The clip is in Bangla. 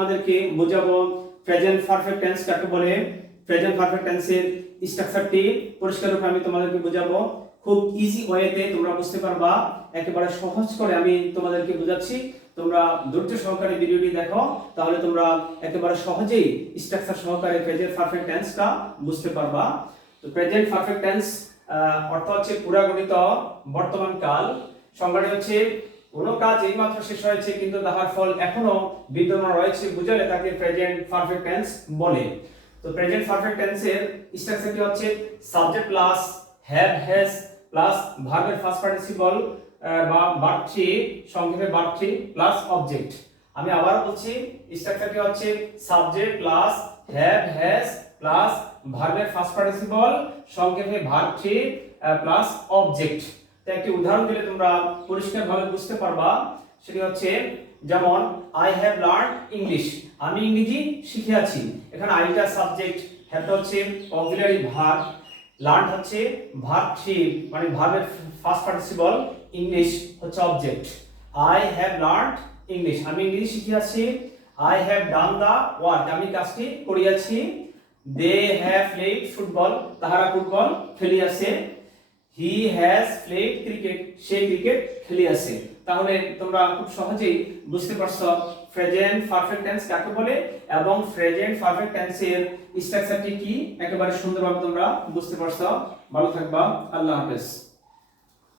তোমাদেরকে বোঝাবো প্রেজেন্ট পারফেক্ট টেন্স কাকে বলে। প্রেজেন্ট পারফেক্ট টেন্সের স্ট্রাকচারটি পরিষ্কার রূপে আমি তোমাদেরকে বোঝাবো, খুব ইজি ওয়েতে তোমরা বুঝতে পারবা, একেবারে সহজ করে আমি তোমাদেরকে বোঝাচ্ছি। তোমরা ধৈর্য সহকারে ভিডিওটি দেখো, তাহলে তোমরা একেবারে সহজেই স্ট্রাকচার সহকারে প্রেজেন্ট পারফেক্ট টেন্সটা বুঝতে পারবা। তো প্রেজেন্ট পারফেক্ট টেন্স অর্থ হচ্ছে পুরাগণিত বর্তমান কাল। সংজ্ঞাটি হচ্ছে কোনো কাজ এইমাত্র শেষ হয়েছে কিন্তু তাহার ফল এখনো বিদ্যমান রয়েছে বুঝালে তাকে প্রেজেন্ট পারফেক্ট টেন্স বলে। তো প্রেজেন্ট পারফেক্ট টেন্সের স্ট্রাকচারটি হচ্ছে subject plus have has plus ভার্বের ফার্স্ট পার্টিসিপল বা ভার্ব থ্রি, সংক্ষেপে ভার্ব থ্রি প্লাস অবজেক্ট। আমি আবার বলছি, স্ট্রাকচারটি হচ্ছে subject plus have has plus ভার্বের ফার্স্ট পার্টিসিপল, সংক্ষেপে ভার্ব থ্রি প্লাস অবজেক্ট। তো একটি উদাহরণ দিলে তোমরা পরিষ্কারভাবে বুঝতে পারবা। সেটি হচ্ছে যেমন আই হ্যাভ লার্নড ইংলিশ, আমি ইংরেজি শিখেছি। এখানে আইটা সাবজেক্ট, হ্যাভটা হচ্ছে অক্সিলারি ভার্ব, লার্ন হচ্ছে ভার্ব থ্রি মানে ভার্বের ফার্স্ট পার্টিসিপল, ইংলিশ হচ্ছে object. I have learned English, আমি ইংরেজি শিখেছি। I have done the work, আমি কাজটি করিয়াছি। দে হ্যাভ প্লেড ফুটবল, তাহারা ফুটবল খেলিয়াছে। হি হ্যাজ প্লেড ক্রিকেট, সে ক্রিকেট খেলিয়াছে। তাহলে তোমরা খুব সহজেই বুঝতে পারছো প্রেজেন্ট পারফেক্ট টেন্স কাকে বলে এবং প্রেজেন্ট পারফেক্ট টেন্সের স্ট্রাকচারটি কি, একেবারে সুন্দরভাবে তোমরা বুঝতে পারছো। ভালো থাকবা, আল্লাহ হাফেজ।